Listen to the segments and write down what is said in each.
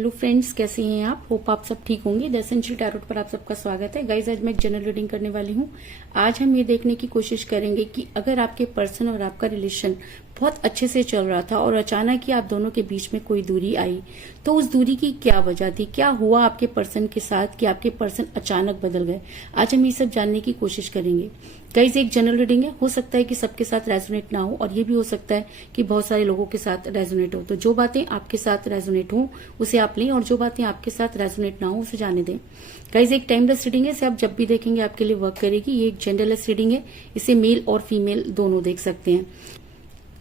Hello friends, कैसे हैं आप? होप आप सब ठीक होंगे। द एसेंशियल टैरोट पर आप सबका स्वागत है। गाइज, आज मैं एक जनरल रीडिंग करने वाली हूँ। आज हम ये देखने की कोशिश करेंगे कि अगर आपके पर्सन और आपका रिलेशन बहुत अच्छे से चल रहा था और अचानक ही आप दोनों के बीच में कोई दूरी आई, तो उस दूरी की क्या वजह थी, क्या हुआ आपके पर्सन के साथ कि आपके पर्सन अचानक बदल गए। आज हम ये सब जानने की कोशिश करेंगे। गाइज, एक जनरल रीडिंग है, हो सकता है कि सबके साथ रेजोनेट ना हो और ये भी हो सकता है कि बहुत सारे लोगों के साथ रेजोनेट हो। तो जो बातें आपके साथ रेजोनेट हो उसे आप लें और जो बातें आपके साथ रेजोनेट ना हो उसे जाने दें। गाइज, एक टाइमलेस रीडिंग है, इसे आप जब भी देखेंगे आपके लिए वर्क करेगी। ये एक जेंडरलेस रीडिंग है, इसे मेल और फीमेल दोनों देख सकते हैं।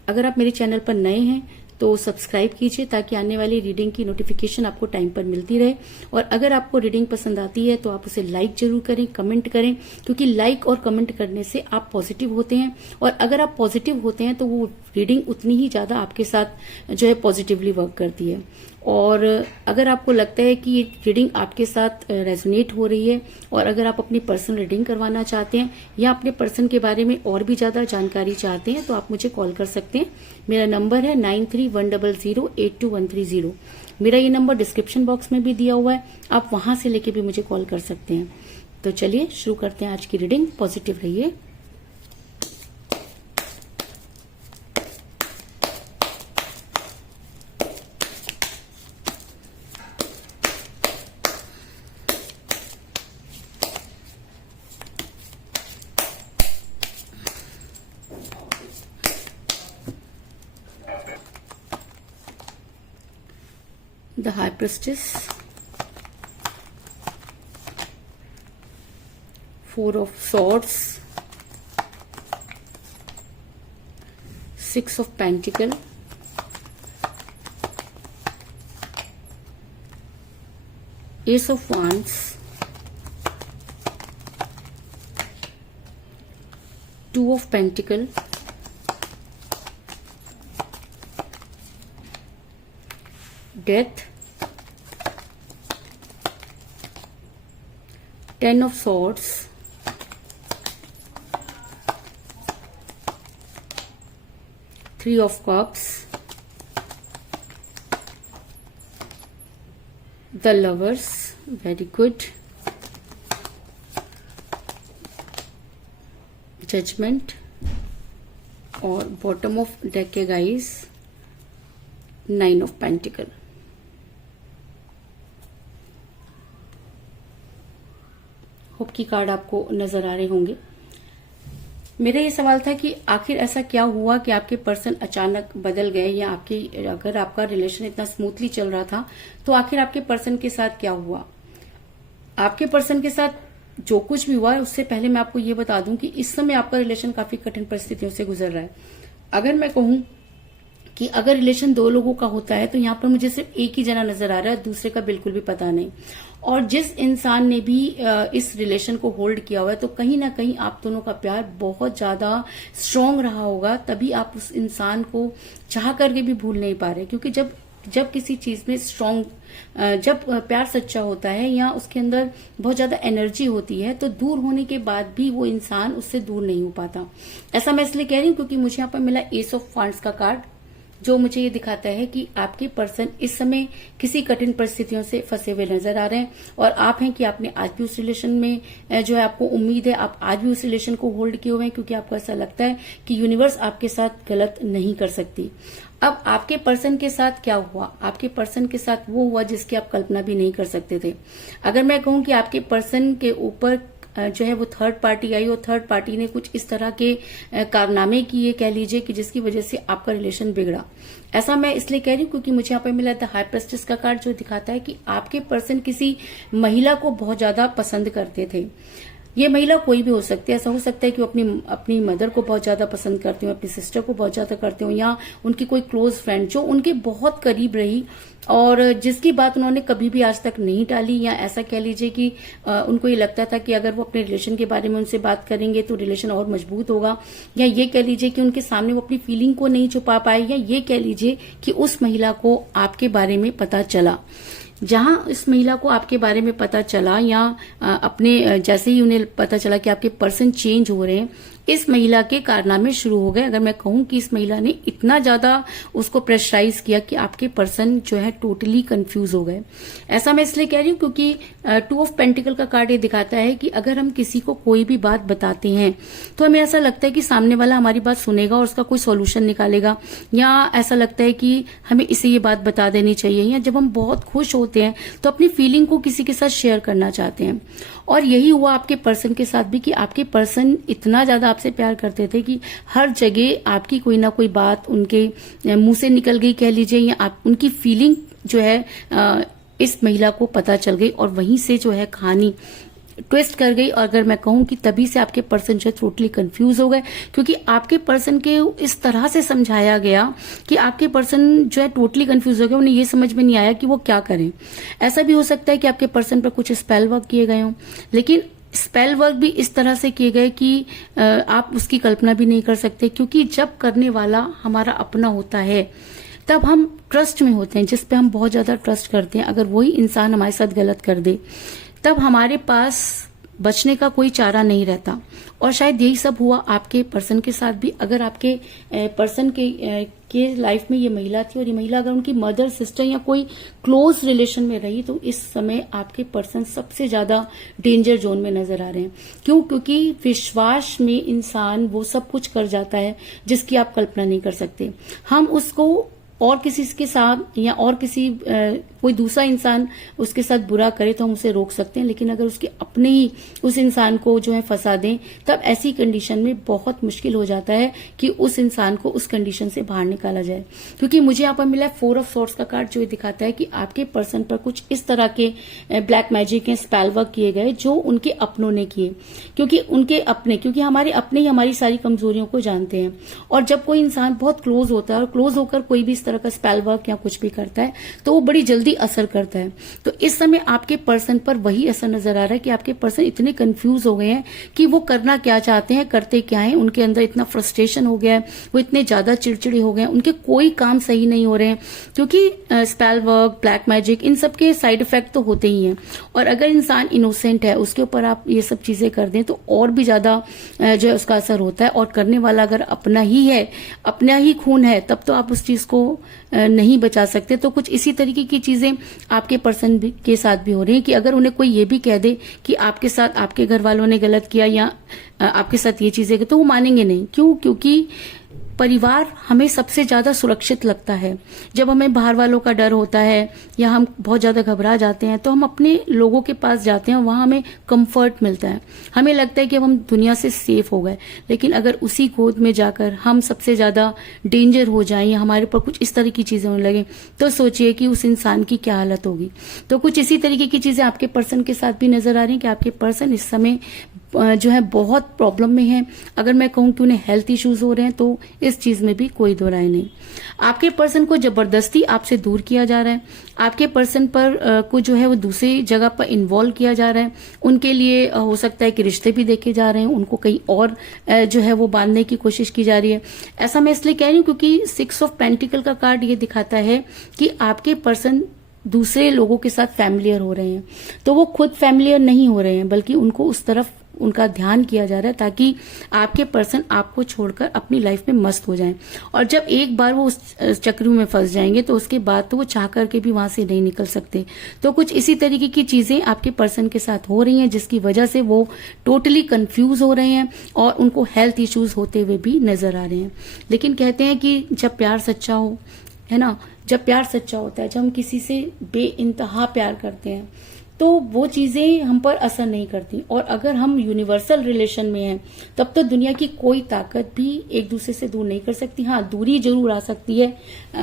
अगर आप मेरे चैनल पर नए हैं तो सब्सक्राइब कीजिए ताकि आने वाली रीडिंग की नोटिफिकेशन आपको टाइम पर मिलती रहे। और अगर आपको रीडिंग पसंद आती है तो आप उसे लाइक जरूर करें, कमेंट करें, क्योंकि लाइक और कमेंट करने से आप पॉजिटिव होते हैं और अगर आप पॉजिटिव होते हैं तो वो रीडिंग उतनी ही ज्यादा आपके साथ जो है पॉजिटिवली वर्क करती है। और अगर आपको लगता है कि ये रीडिंग आपके साथ रेजोनेट हो रही है और अगर आप अपनी पर्सनल रीडिंग करवाना चाहते हैं या अपने पर्सन के बारे में और भी ज्यादा जानकारी चाहते हैं तो आप मुझे कॉल कर सकते हैं। मेरा नंबर है 9310082130। मेरा ये नंबर डिस्क्रिप्शन बॉक्स में भी दिया हुआ है, आप वहां से लेके भी मुझे कॉल कर सकते हैं। तो चलिए शुरू करते हैं आज की रीडिंग। पॉजिटिव रहिए। The High Priestess, Four of Swords, Six of Pentacles, Ace of Wands, Two of Pentacles, Death, Ten of Swords, Three of Cups, the Lovers, very good, Judgment और बॉटम ऑफ डेक के guys nine of pentacle. Hope की card आपको नजर आ रहे होंगे। मेरा ये सवाल था कि आखिर ऐसा क्या हुआ कि आपके पर्सन अचानक बदल गए, या आपकी अगर आपका रिलेशन इतना स्मूथली चल रहा था तो आखिर आपके पर्सन के साथ क्या हुआ। आपके पर्सन के साथ जो कुछ भी हुआ है उससे पहले मैं आपको ये बता दूं कि इस समय आपका रिलेशन काफी कठिन परिस्थितियों से गुजर रहा है। अगर मैं कहूं कि अगर रिलेशन दो लोगों का होता है तो यहाँ पर मुझे सिर्फ एक ही जना नजर आ रहा है, दूसरे का बिल्कुल भी पता नहीं। और जिस इंसान ने भी इस रिलेशन को होल्ड किया हुआ है तो कहीं ना कहीं आप दोनों का प्यार बहुत ज्यादा स्ट्रांग रहा होगा, तभी आप उस इंसान को चाह करके भी भूल नहीं पा रहे। क्योंकि जब किसी चीज में स्ट्रांग, जब प्यार सच्चा होता है या उसके अंदर बहुत ज्यादा एनर्जी होती है तो दूर होने के बाद भी वो इंसान उससे दूर नहीं हो पाता। ऐसा मैं इसलिए कह रही हूँ क्योंकि मुझे यहाँ पर मिला एस ऑफ वांड्स का कार्ड, जो मुझे ये दिखाता है कि आपके पर्सन इस समय किसी कठिन परिस्थितियों से फंसे हुए नजर आ रहे हैं और आप हैं कि आपने आज भी उस रिलेशन में जो है आपको उम्मीद है, आप आज भी उस रिलेशन को होल्ड किए हुए हैं क्योंकि आपको ऐसा लगता है कि यूनिवर्स आपके साथ गलत नहीं कर सकती। अब आपके पर्सन के साथ क्या हुआ? आपके पर्सन के साथ वो हुआ जिसकी आप कल्पना भी नहीं कर सकते थे। अगर मैं कहूं कि आपके पर्सन के ऊपर जो है वो थर्ड पार्टी आई और थर्ड पार्टी ने कुछ इस तरह के कारनामे किए, कह लीजिए, कि जिसकी वजह से आपका रिलेशन बिगड़ा। ऐसा मैं इसलिए कह रही हूँ क्योंकि मुझे यहाँ पे मिला द हाई प्रिस्टेस का कार्ड, जो दिखाता है कि आपके पर्सन किसी महिला को बहुत ज्यादा पसंद करते थे। ये महिला कोई भी हो सकती है। ऐसा हो सकता है कि वो अपनी मदर को बहुत ज्यादा पसंद करते हो, अपनी सिस्टर को बहुत ज्यादा करते हो, या उनकी कोई क्लोज फ्रेंड जो उनके बहुत करीब रही और जिसकी बात उन्होंने कभी भी आज तक नहीं टाली, या ऐसा कह लीजिए कि उनको ये लगता था कि अगर वो अपने रिलेशन के बारे में उनसे बात करेंगे तो रिलेशन और मजबूत होगा, या ये कह लीजिए कि उनके सामने वो अपनी फीलिंग को नहीं छुपा पाए, या ये कह लीजिए कि उस महिला को आपके बारे में पता चला। जहां इस महिला को आपके बारे में पता चला या अपने जैसे ही उन्हें पता चला कि आपके पर्सन चेंज हो रहे हैं, इस महिला के कारनामे शुरू हो गए। अगर मैं कहूं कि इस महिला ने इतना ज्यादा उसको प्रेशराइज किया कि आपके पर्सन जो है टोटली कंफ्यूज हो गए। ऐसा मैं इसलिए कह रही हूं क्योंकि 2 ऑफ पेंटिकल का कार्ड ये दिखाता है कि अगर हम किसी को कोई भी बात बताते हैं तो हमें ऐसा लगता है कि सामने वाला हमारी बात सुनेगा और उसका कोई सॉल्यूशन निकालेगा, या ऐसा लगता है कि हमें इसे ये बात बता देनी चाहिए, या जब हम बहुत खुश होते हैं तो अपनी फीलिंग को किसी के साथ शेयर करना चाहते हैं। और यही हुआ आपके पर्सन के साथ भी कि आपके पर्सन इतना ज्यादा आपसे प्यार करते थे कि हर जगह आपकी कोई ना कोई बात उनके मुंह से निकल गई कह लीजिए, या आप उनकी फीलिंग जो है इस महिला को पता चल गई और वहीं से जो है कहानी ट्विस्ट कर गई। और अगर मैं कहूं कि तभी से आपके पर्सन जो है टोटली कंफ्यूज हो गए, क्योंकि आपके पर्सन के इस तरह से समझाया गया कि आपके पर्सन जो है टोटली कंफ्यूज हो गए, उन्हें ये समझ में नहीं आया कि वो क्या करें। ऐसा भी हो सकता है कि आपके पर्सन पर कुछ स्पेल वर्क किए गए हों, लेकिन स्पेल वर्क भी इस तरह से किए गए कि आप उसकी कल्पना भी नहीं कर सकते, क्योंकि जब करने वाला हमारा अपना होता है तब हम ट्रस्ट में होते हैं, जिस पे हम बहुत ज्यादा ट्रस्ट करते हैं। अगर वही इंसान हमारे साथ गलत कर दे तब हमारे पास बचने का कोई चारा नहीं रहता। और शायद यही सब हुआ आपके पर्सन के साथ भी। अगर आपके पर्सन के लाइफ में ये महिला थी और ये महिला अगर उनकी मदर, सिस्टर या कोई क्लोज रिलेशन में रही तो इस समय आपके पर्सन सबसे ज्यादा डेंजर जोन में नजर आ रहे हैं। क्यों? क्योंकि विश्वास में इंसान वो सब कुछ कर जाता है जिसकी आप कल्पना नहीं कर सकते। हम उसको और किसी के साथ या और किसी कोई दूसरा इंसान उसके साथ बुरा करे तो हम उसे रोक सकते हैं, लेकिन अगर उसके अपने ही उस इंसान को जो है फंसा दें तब ऐसी कंडीशन में बहुत मुश्किल हो जाता है कि उस इंसान को उस कंडीशन से बाहर निकाला जाए। क्योंकि मुझे यहाँ पर मिला है 4 ऑफ सॉर्ड्स का कार्ड, जो दिखाता है कि आपके पर्सन पर कुछ इस तरह के ब्लैक मैजिक या स्पेल वर्क किए गए जो उनके अपनों ने किए। क्योंकि हमारे अपने ही हमारी सारी कमजोरियों को जानते हैं, और जब कोई इंसान बहुत क्लोज होता है और क्लोज होकर कोई भी इस तरह का स्पेल वर्क या कुछ भी करता है तो वो बड़ी जल्दी असर करता है। तो इस समय आपके पर्सन पर वही असर नजर आ रहा है कि आपके पर्सन इतने कंफ्यूज हो गए हैं कि वो करना क्या चाहते हैं, करते क्या है। उनके अंदर इतना फ्रस्ट्रेशन हो गया है, वो इतने ज्यादा चिड़चिड़े हो गए हैं, उनके कोई काम सही नहीं हो रहे हैं, क्योंकि स्पेल वर्क, ब्लैक मैजिक, इन सब के साइड इफेक्ट तो होते ही हैं। और अगर इंसान इनोसेंट है उसके ऊपर आप ये सब चीजें कर दें तो और भी ज्यादा जो है उसका असर होता है। और करने वाला अगर अपना ही है, अपना ही खून है, तब तो आप उस चीज को नहीं बचा सकते। तो कुछ इसी तरीके की चीजें आपके पर्सन के साथ भी हो रही हैं कि अगर उन्हें कोई ये भी कह दे कि आपके साथ आपके घर वालों ने गलत किया या आपके साथ ये चीजें, तो वो मानेंगे नहीं। क्यों? क्योंकि परिवार हमें सबसे ज्यादा सुरक्षित लगता है। जब हमें बाहर वालों का डर होता है या हम बहुत ज्यादा घबरा जाते हैं तो हम अपने लोगों के पास जाते हैं, वहां हमें कंफर्ट मिलता है, हमें लगता है कि अब हम दुनिया से सेफ हो गए। लेकिन अगर उसी गोद में जाकर हम सबसे ज्यादा डेंजर हो जाएं या हमारे ऊपर कुछ इस तरह की चीजें होने लगे तो सोचिए कि उस इंसान की क्या हालत होगी। तो कुछ इसी तरीके की चीजें आपके पर्सन के साथ भी नजर आ रही हैं कि आपके पर्सन इस समय जो है बहुत प्रॉब्लम में है। अगर मैं कहूं कि उन्हें हेल्थ इश्यूज हो रहे हैं तो इस चीज में भी कोई दो राय नहीं। आपके पर्सन को जबरदस्ती आपसे दूर किया जा रहा है, आपके पर्सन पर को जो है वो दूसरी जगह पर इन्वॉल्व किया जा रहा है। उनके लिए हो सकता है कि रिश्ते भी देखे जा रहे हैं, उनको कहीं और जो है वो बांधने की कोशिश की जा रही है। ऐसा मैं इसलिए कह रही हूँ क्योंकि 6 ऑफ पेंटिकल का कार्ड ये दिखाता है कि आपके पर्सन दूसरे लोगों के साथ फैमिलियर हो रहे हैं। तो वो खुद फैमिलियर नहीं हो रहे हैं, बल्कि उनको उस तरफ उनका ध्यान किया जा रहा है ताकि आपके पर्सन आपको छोड़कर अपनी लाइफ में मस्त हो जाएं। और जब एक बार वो उस चक्र में फंस जाएंगे तो उसके बाद तो वो चाह करके भी वहां से नहीं निकल सकते। तो कुछ इसी तरीके की चीजें आपके पर्सन के साथ हो रही हैं जिसकी वजह से वो टोटली कंफ्यूज हो रहे हैं और उनको हेल्थ इश्यूज होते हुए भी नजर आ रहे हैं। लेकिन कहते हैं कि जब प्यार सच्चा हो, है ना, जब प्यार सच्चा होता है, जब हम किसी से बेइंतहा प्यार करते हैं तो वो चीजें हम पर असर नहीं करती। और अगर हम यूनिवर्सल रिलेशन में हैं तब तो दुनिया की कोई ताकत भी एक दूसरे से दूर नहीं कर सकती। हाँ, दूरी जरूर आ सकती है।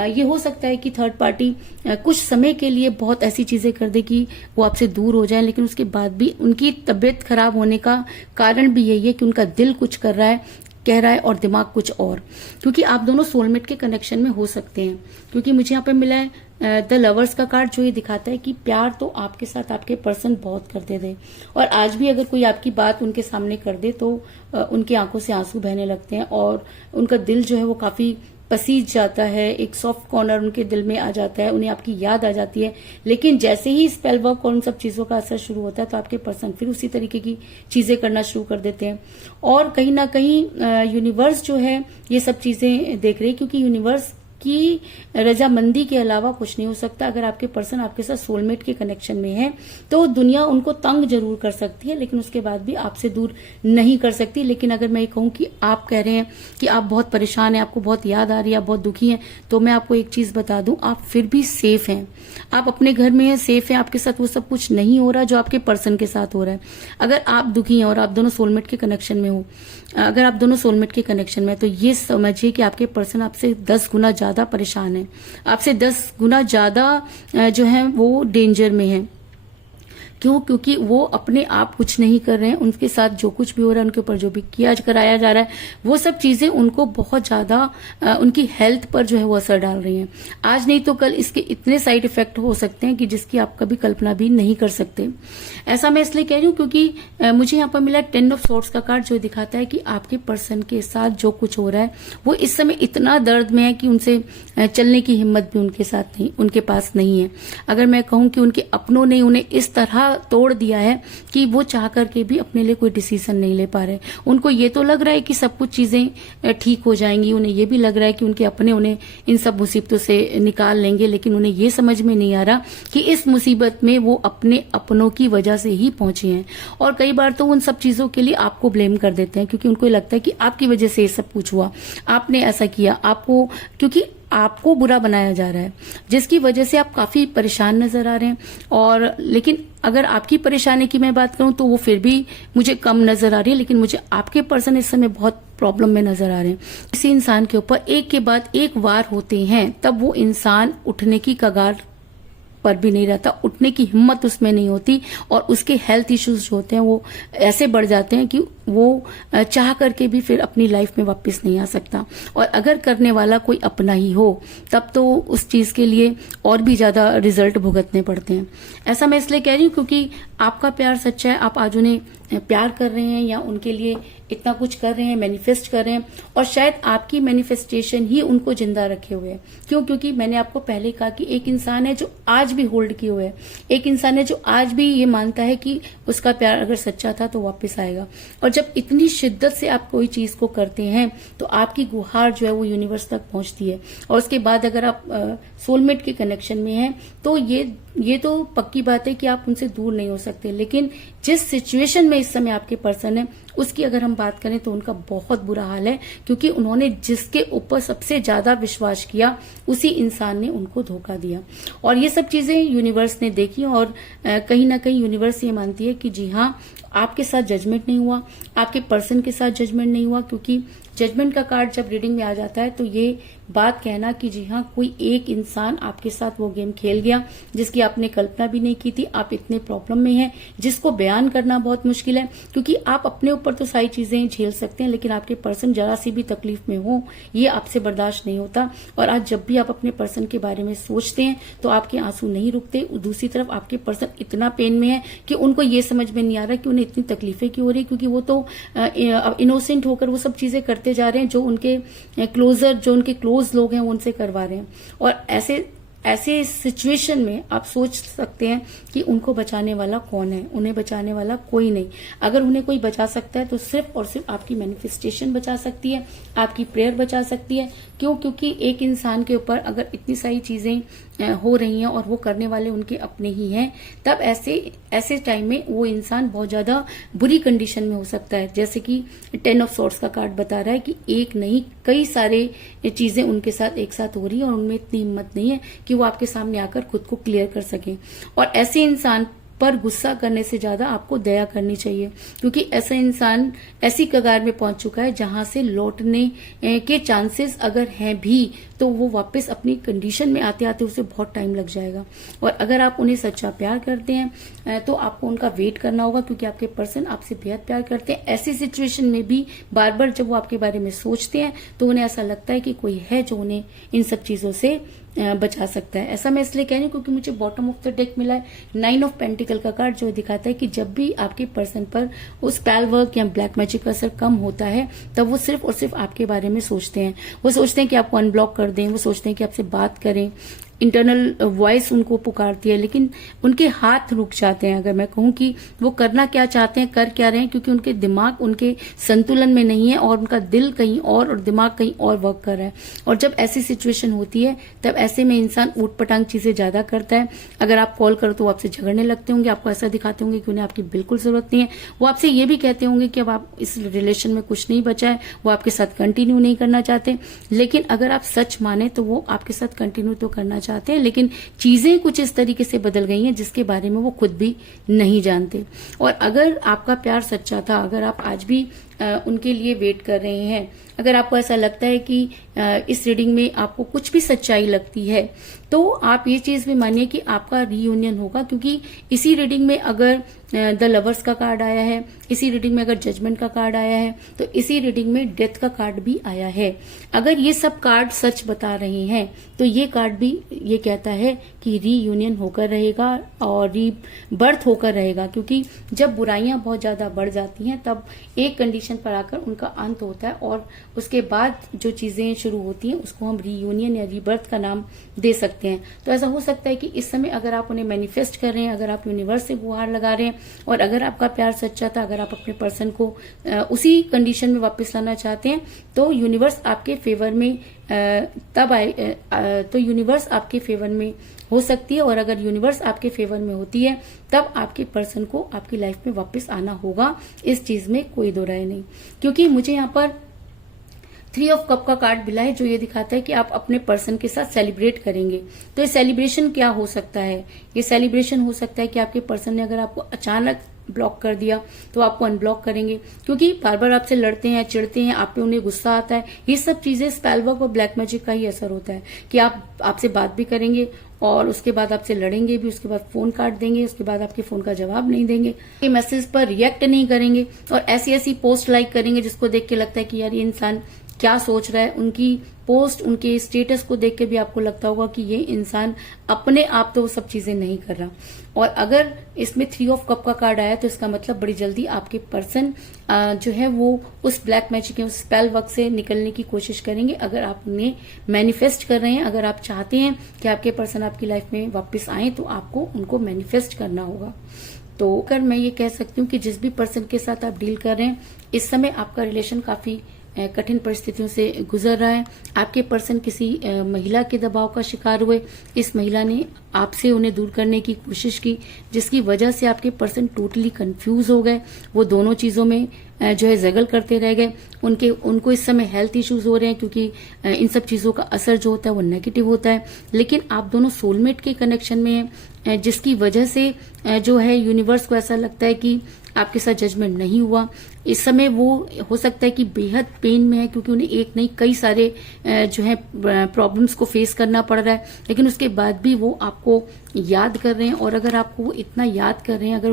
ये हो सकता है कि थर्ड पार्टी कुछ समय के लिए बहुत ऐसी चीजें कर दे कि वो आपसे दूर हो जाए, लेकिन उसके बाद भी उनकी तबीयत खराब होने का कारण भी यही है कि उनका दिल कुछ कर रहा है, कह रहा है, और दिमाग कुछ और। क्योंकि आप दोनों सोलमेट के कनेक्शन में हो सकते हैं। क्योंकि मुझे यहाँ पे मिला है द लवर्स का कार्ड, जो ये दिखाता है कि प्यार तो आपके साथ आपके पर्सन बहुत करते थे, और आज भी अगर कोई आपकी बात उनके सामने कर दे तो उनकी आंखों से आंसू बहने लगते हैं और उनका दिल जो है वो काफी पसीज जाता है, एक सॉफ्ट कॉर्नर उनके दिल में आ जाता है, उन्हें आपकी याद आ जाती है। लेकिन जैसे ही स्पेल वर्क और उन सब चीजों का असर शुरू होता है तो आपके पर्सन फिर उसी तरीके की चीजें करना शुरू कर देते हैं। और कहीं ना कहीं यूनिवर्स जो है ये सब चीजें देख रही है, क्योंकि यूनिवर्स की रजामंदी के अलावा कुछ नहीं हो सकता। अगर आपके पर्सन आपके साथ सोलमेट के कनेक्शन में है तो दुनिया उनको तंग जरूर कर सकती है, लेकिन उसके बाद भी आपसे दूर नहीं कर सकती। लेकिन अगर मैं ये कहूं कि आप कह रहे हैं कि आप बहुत परेशान हैं, आपको बहुत याद आ रही है, आप बहुत दुखी हैं, तो मैं आपको एक चीज बता दूं, आप फिर भी सेफ हैं। आप अपने घर में हैं, सेफ हैं, आपके साथ वो सब कुछ नहीं हो रहा जो आपके पर्सन के साथ हो रहा है। अगर आप दुखी हैं और आप दोनों सोलमेट के कनेक्शन में हो, अगर आप दोनों सोलमेट के कनेक्शन में, तो ये समझिए कि आपके पर्सन आपसे 10 गुना ज्यादा परेशान है, आपसे 10 गुना ज्यादा जो है वो डेंजर में है। क्यों? क्योंकि वो अपने आप कुछ नहीं कर रहे हैं, उनके साथ जो कुछ भी हो रहा है, उनके ऊपर जो भी किया कराया जा रहा है, वो सब चीजें उनको बहुत ज्यादा उनकी हेल्थ पर जो है वो असर डाल रही हैं। आज नहीं तो कल इसके इतने साइड इफेक्ट हो सकते हैं कि जिसकी आप कभी कल्पना भी नहीं कर सकते। ऐसा मैं इसलिए कह रही हूँ क्योंकि मुझे यहाँ पर मिला 10 ऑफ सोर्ड्स का कार्ड, जो दिखाता है कि आपके पर्सन के साथ जो कुछ हो रहा है वो इस समय इतना दर्द में है कि उनसे चलने की हिम्मत भी उनके साथ नहीं, उनके पास नहीं है। अगर मैं कहूँ कि उनके अपनों ने उन्हें इस तरह तोड़ दिया है कि वो चाह करके भी अपने लिए कोई डिसीजन नहीं ले पा रहे। उनको ये तो लग रहा है कि सब कुछ चीजें ठीक हो जाएंगी, उन्हें ये भी लग रहा है कि उनके अपने उन्हें इन सब मुसीबतों से निकाल लेंगे, लेकिन उन्हें ये समझ में नहीं आ रहा कि इस मुसीबत में वो अपने अपनों की वजह से ही पहुंचे हैं। और कई बार तो उन सब चीजों के लिए आपको ब्लेम कर देते हैं, क्योंकि उनको लगता है कि आपकी वजह से ये सब कुछ हुआ, आपने ऐसा किया, आपको, क्योंकि आपको बुरा बनाया जा रहा है, जिसकी वजह से आप काफी परेशान नजर आ रहे हैं। और लेकिन अगर आपकी परेशानी की मैं बात करूं तो वो फिर भी मुझे कम नजर आ रही है, लेकिन मुझे आपके पर्सन इस समय बहुत प्रॉब्लम में नजर आ रहे हैं। किसी इंसान के ऊपर एक के बाद एक वार होते हैं, तब वो इंसान उठने की कगार पर भी नहीं रहता, उठने की हिम्मत उसमें नहीं होती, और उसके हेल्थ इश्यूज जो होते हैं वो ऐसे बढ़ जाते हैं कि वो चाह करके भी फिर अपनी लाइफ में वापस नहीं आ सकता। और अगर करने वाला कोई अपना ही हो तब तो उस चीज के लिए और भी ज्यादा रिजल्ट भुगतने पड़ते हैं। ऐसा मैं इसलिए कह रही हूँ क्योंकि आपका प्यार सच्चा है, आप आज उन्हें प्यार कर रहे हैं या उनके लिए इतना कुछ कर रहे हैं, मैनिफेस्ट कर रहे हैं, और शायद आपकी मैनिफेस्टेशन ही उनको जिंदा रखे हुए है। क्यों? क्योंकि मैंने आपको पहले कहा कि एक इंसान है जो आज भी होल्ड किए हुए है, एक इंसान है जो आज भी ये मानता है कि उसका प्यार अगर सच्चा था तो वापस आएगा। और जब इतनी शिद्दत से आप कोई चीज को करते हैं तो आपकी गुहार जो है वो यूनिवर्स तक पहुंचती है। और उसके बाद अगर आप सोलमेट के कनेक्शन में हैं तो ये तो पक्की बात है कि आप उनसे दूर नहीं हो सकते। लेकिन जिस सिचुएशन में इस समय आपके पर्सन है उसकी अगर हम बात करें तो उनका बहुत बुरा हाल है, क्योंकि उन्होंने जिसके ऊपर सबसे ज्यादा विश्वास किया उसी इंसान ने उनको धोखा दिया। और ये सब चीजें यूनिवर्स ने देखी, और कहीं ना कहीं यूनिवर्स ये मानती है कि जी हाँ, आपके साथ जजमेंट नहीं हुआ, आपके पर्सन के साथ जजमेंट नहीं हुआ। क्योंकि जजमेंट का कार्ड जब रीडिंग में आ जाता है तो ये बात कहना कि जी हाँ, कोई एक इंसान आपके साथ वो गेम खेल गया जिसकी आपने कल्पना भी नहीं की थी। आप इतने प्रॉब्लम में हैं जिसको बयान करना बहुत मुश्किल है, क्योंकि आप अपने ऊपर तो सारी चीजें झेल सकते हैं, लेकिन आपके पर्सन जरा सी भी तकलीफ में हो ये आपसे बर्दाश्त नहीं होता। और आज जब भी आप अपने पर्सन के बारे में सोचते हैं तो आपके आंसू नहीं रुकते। दूसरी तरफ आपके पर्सन इतना पेन में है कि उनको ये समझ में नहीं आ रहा कि उन्हें इतनी तकलीफें क्यों हो रही, क्योंकि वो तो इनोसेंट होकर वो सब चीजें करते जा रहे हैं जो उनके क्लोजर, जो उनके क्लोज लोग हैं वो उनसे करवा रहे हैं। और ऐसे सिचुएशन में आप सोच सकते हैं कि उनको बचाने वाला कौन है। उन्हें बचाने वाला कोई नहीं। अगर उन्हें कोई बचा सकता है तो सिर्फ और सिर्फ आपकी मैनिफेस्टेशन बचा सकती है, आपकी प्रेयर बचा सकती है। क्यों? क्योंकि एक इंसान के ऊपर अगर इतनी सारी चीजें हो रही हैं और वो करने वाले उनके अपने ही हैं, तब ऐसे टाइम में वो इंसान बहुत ज्यादा बुरी कंडीशन में हो सकता है। जैसे कि 10 ऑफ सोर्ड्स का कार्ड बता रहा है कि एक नहीं कई सारे चीजें उनके साथ एक साथ हो रही है और उनमें इतनी हिम्मत नहीं है कि वो आपके सामने आकर खुद को क्लियर कर सके। और ऐसे इंसान पर गुस्सा करने से ज्यादा आपको दया करनी चाहिए, क्योंकि ऐसा इंसान ऐसी कगार में पहुंच चुका है जहां से लौटने के चांसेस अगर हैं भी तो वो वापस अपनी कंडीशन में आते आते उसे बहुत टाइम लग जाएगा। और अगर आप उन्हें सच्चा प्यार करते हैं तो आपको उनका वेट करना होगा, क्योंकि आपके पर्सन आपसे बेहद प्यार करते हैं। ऐसी सिचुएशन में भी बार बार जब वो आपके बारे में सोचते हैं तो उन्हें ऐसा लगता है कि कोई है जो उन्हें इन सब चीजों से बचा सकता है। ऐसा मैं इसलिए कह रही हूँ क्योंकि मुझे बॉटम ऑफ द डेक मिला है 9 ऑफ पेंटिकल का कार्ड, जो दिखाता है कि जब भी आपके पर्सन पर उस स्पेल वर्क या ब्लैक मैजिक का असर कम होता है तब वो सिर्फ और सिर्फ आपके बारे में सोचते हैं। वो सोचते हैं कि आपको अनब्लॉक कर दें, वो सोचते हैं कि आपसे बात करें, इंटरनल वॉइस उनको पुकारती है, लेकिन उनके हाथ रुक जाते हैं। अगर मैं कहूं कि वो करना क्या चाहते हैं, कर क्या रहे हैं, क्योंकि उनके दिमाग उनके संतुलन में नहीं है और उनका दिल कहीं और दिमाग कहीं और वर्क कर रहा है। और जब ऐसी सिचुएशन होती है तब ऐसे में इंसान ऊट पटांग चीजें ज्यादा करता है। अगर आप कॉल करो तो वो आपसे झगड़ने लगते होंगे, आपको ऐसा दिखाते होंगे कि उन्हें आपकी बिल्कुल जरूरत नहीं है। वो आपसे ये भी कहते होंगे कि अब आप इस रिलेशन में कुछ नहीं बचा है, वो आपके साथ कंटिन्यू नहीं करना चाहते। लेकिन अगर आप सच माने तो वो आपके साथ कंटिन्यू तो करना चाहते हैं, लेकिन चीजें कुछ इस तरीके से बदल गई हैं जिसके बारे में वो खुद भी नहीं जानते। और अगर आपका प्यार सच्चा था, अगर आप आज भी उनके लिए वेट कर रहे हैं, अगर आपको ऐसा लगता है कि इस रीडिंग में आपको कुछ भी सच्चाई लगती है, तो आप ये चीज भी मानिए कि आपका रीयूनियन होगा। क्योंकि इसी रीडिंग में अगर द लवर्स का कार्ड आया है, इसी रीडिंग में अगर जजमेंट का कार्ड आया है, तो इसी रीडिंग में डेथ का कार्ड भी आया है। अगर ये सब कार्ड सच बता रहे हैं तो ये कार्ड भी ये कहता है कि रीयूनियन होकर रहेगा और रीबर्थ होकर रहेगा। क्योंकि जब बुराइयां बहुत ज्यादा बढ़ जाती हैं तब एक कंडीशन पर आकर उनका अंत होता है और उसके बाद जो चीजें शुरू होती हैं उसको हम रीयूनियन या रीबर्थ का नाम दे सकते हैं। तो ऐसा हो सकता है कि इस समय अगर आप उन्हें मैनिफेस्ट कर रहे हैं, अगर आप यूनिवर्स से गुहार लगा रहे हैं और अगर आपका प्यार सच्चा था, अगर आप अपने पर्सन को उसी कंडीशन में वापस लाना चाहते हैं, तो यूनिवर्स आपके फेवर में तब आए, तो यूनिवर्स आपके फेवर में हो सकती है। और अगर यूनिवर्स आपके फेवर में होती है तब आपके पर्सन को आपकी लाइफ में वापस आना होगा। इस चीज में कोई दो राय नहीं। क्योंकि मुझे यहाँ पर 3 ऑफ कप का कार्ड मिला है, जो ये दिखाता है कि आप अपने पर्सन के साथ सेलिब्रेट करेंगे। तो ये सेलिब्रेशन क्या हो सकता है? ये सेलिब्रेशन हो सकता है कि आपके पर्सन ने अगर आपको अचानक ब्लॉक कर दिया तो आपको अनब्लॉक करेंगे, क्योंकि बार बार आपसे लड़ते हैं, चिढ़ते हैं, आप पे उन्हें गुस्सा आता है। ये सब चीजें स्पेल वर्क और ब्लैक मैजिक का ही असर होता है कि आपसे बात भी करेंगे और उसके बाद आपसे लड़ेंगे भी, उसके बाद फोन काट देंगे, उसके बाद आपके फोन का जवाब नहीं देंगे, मैसेज पर रिएक्ट नहीं करेंगे और ऐसी ऐसी पोस्ट लाइक करेंगे जिसको देख के लगता है कि यार ये इंसान क्या सोच रहा है। उनकी पोस्ट, उनके स्टेटस को देख के भी आपको लगता होगा कि ये इंसान अपने आप तो वो सब चीजें नहीं कर रहा। और अगर इसमें 3 ऑफ कप का कार्ड आया तो इसका मतलब बड़ी जल्दी आपके पर्सन जो है वो उस ब्लैक मैजिक या उस स्पेल वर्क से निकलने की कोशिश करेंगे। अगर आप उन्हें मैनिफेस्ट कर रहे हैं, अगर आप चाहते हैं कि आपके पर्सन आपकी लाइफ में वापस आए, तो आपको उनको मैनिफेस्ट करना होगा। तो अगर मैं ये कह सकती हूँ कि जिस भी पर्सन के साथ आप डील कर रहे हैं, इस समय आपका रिलेशन काफी कठिन परिस्थितियों से गुजर रहा है। आपके पर्सन किसी महिला के दबाव का शिकार हुए, इस महिला ने आपसे उन्हें दूर करने की कोशिश की, जिसकी वजह से आपके पर्सन टोटली कंफ्यूज हो गए। वो दोनों चीजों में जो है जगल करते रह गए। उनको इस समय हेल्थ इश्यूज हो रहे हैं, क्योंकि इन सब चीजों का असर जो होता है वो नेगेटिव होता है। लेकिन आप दोनों सोलमेट के कनेक्शन में हैं, जिसकी वजह से जो है यूनिवर्स को ऐसा लगता है कि आपके साथ जजमेंट नहीं हुआ। इस समय वो हो सकता है कि बेहद पेन में है, क्योंकि उन्हें एक नहीं कई सारे जो है प्रॉब्लम्स को फेस करना पड़ रहा है। लेकिन उसके बाद भी वो आपको याद कर रहे हैं। और अगर आपको वो इतना याद कर रहे हैं, अगर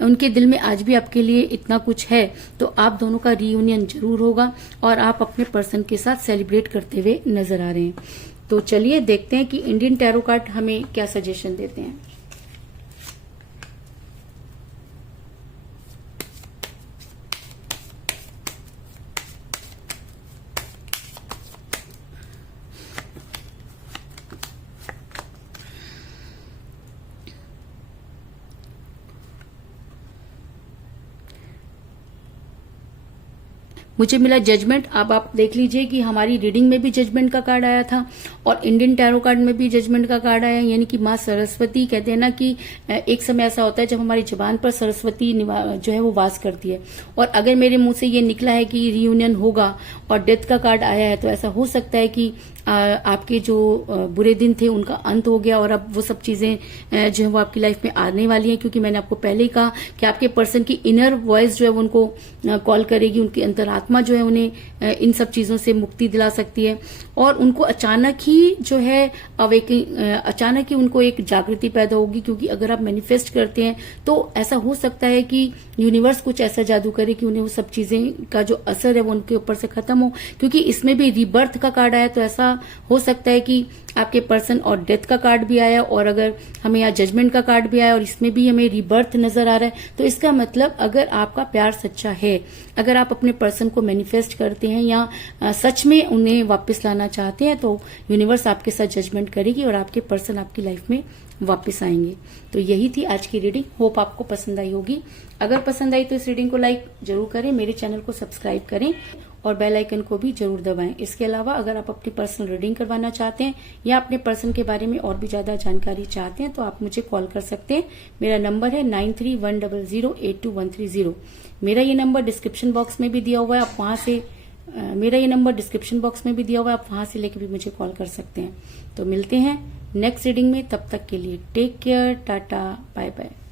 उनके दिल में आज भी आपके लिए इतना कुछ है, तो आप दोनों का रीयूनियन जरूर होगा और आप अपने पर्सन के साथ सेलिब्रेट करते हुए नजर आ रहे हैं। तो चलिए देखते हैं कि इंडियन टैरो कार्ड हमें क्या सजेशन देते हैं। मुझे मिला जजमेंट। अब आप देख लीजिए कि हमारी रीडिंग में भी जजमेंट का कार्ड आया था और इंडियन टैरो कार्ड में भी जजमेंट का कार्ड आया। यानी कि माँ सरस्वती, कहते हैं ना कि एक समय ऐसा होता है जब हमारी जुबान पर सरस्वती जो है वो वास करती है। और अगर मेरे मुंह से ये निकला है कि रियूनियन होगा और डेथ का कार्ड आया है, तो ऐसा हो सकता है कि आपके जो बुरे दिन थे उनका अंत हो गया और अब वो सब चीजें जो है वो आपकी लाइफ में आने वाली हैं। क्योंकि मैंने आपको पहले ही कहा कि आपके पर्सन की इनर वॉइस जो है वो उनको कॉल करेगी, उनकी अंतरात्मा जो है उन्हें इन सब चीजों से मुक्ति दिला सकती है। और उनको अचानक ही जो है अचानक ही उनको एक जागृति पैदा होगी। क्योंकि अगर आप मैनिफेस्ट करते हैं तो ऐसा हो सकता है कि यूनिवर्स कुछ ऐसा जादू करे कि उन्हें वो सब चीजें का जो असर है वो उनके ऊपर से खत्म हो। क्योंकि इसमें भी रीबर्थ का कार्ड आया, तो ऐसा होगा। हो सकता है कि आपके पर्सन और डेथ का कार्ड भी आया, और अगर हमें यहाँ जजमेंट का कार्ड भी आया और इसमें भी हमें रिबर्थ नजर आ रहा है, तो इसका मतलब अगर आपका प्यार सच्चा है, अगर आप अपने पर्सन को मैनिफेस्ट करते हैं या सच में उन्हें वापस लाना चाहते हैं, तो यूनिवर्स आपके साथ जजमेंट करेगी और आपके पर्सन आपकी लाइफ में वापस आएंगे। तो यही थी आज की रीडिंग। होप आपको पसंद आई होगी। अगर पसंद आई तो इस रीडिंग को लाइक जरूर करें, मेरे चैनल को सब्सक्राइब करें और बेल आइकन को भी जरूर दबाएं। इसके अलावा अगर आप अपनी पर्सनल रीडिंग करवाना चाहते हैं या अपने पर्सन के बारे में और भी ज्यादा जानकारी चाहते हैं, तो आप मुझे कॉल कर सकते हैं। मेरा नंबर है 9310082130। मेरा ये नंबर डिस्क्रिप्शन बॉक्स में भी दिया हुआ है, आप वहां से आप वहां से लेके भी मुझे कॉल कर सकते हैं। तो मिलते हैं नेक्स्ट रीडिंग में, तब तक के लिए take care, tata, bye bye.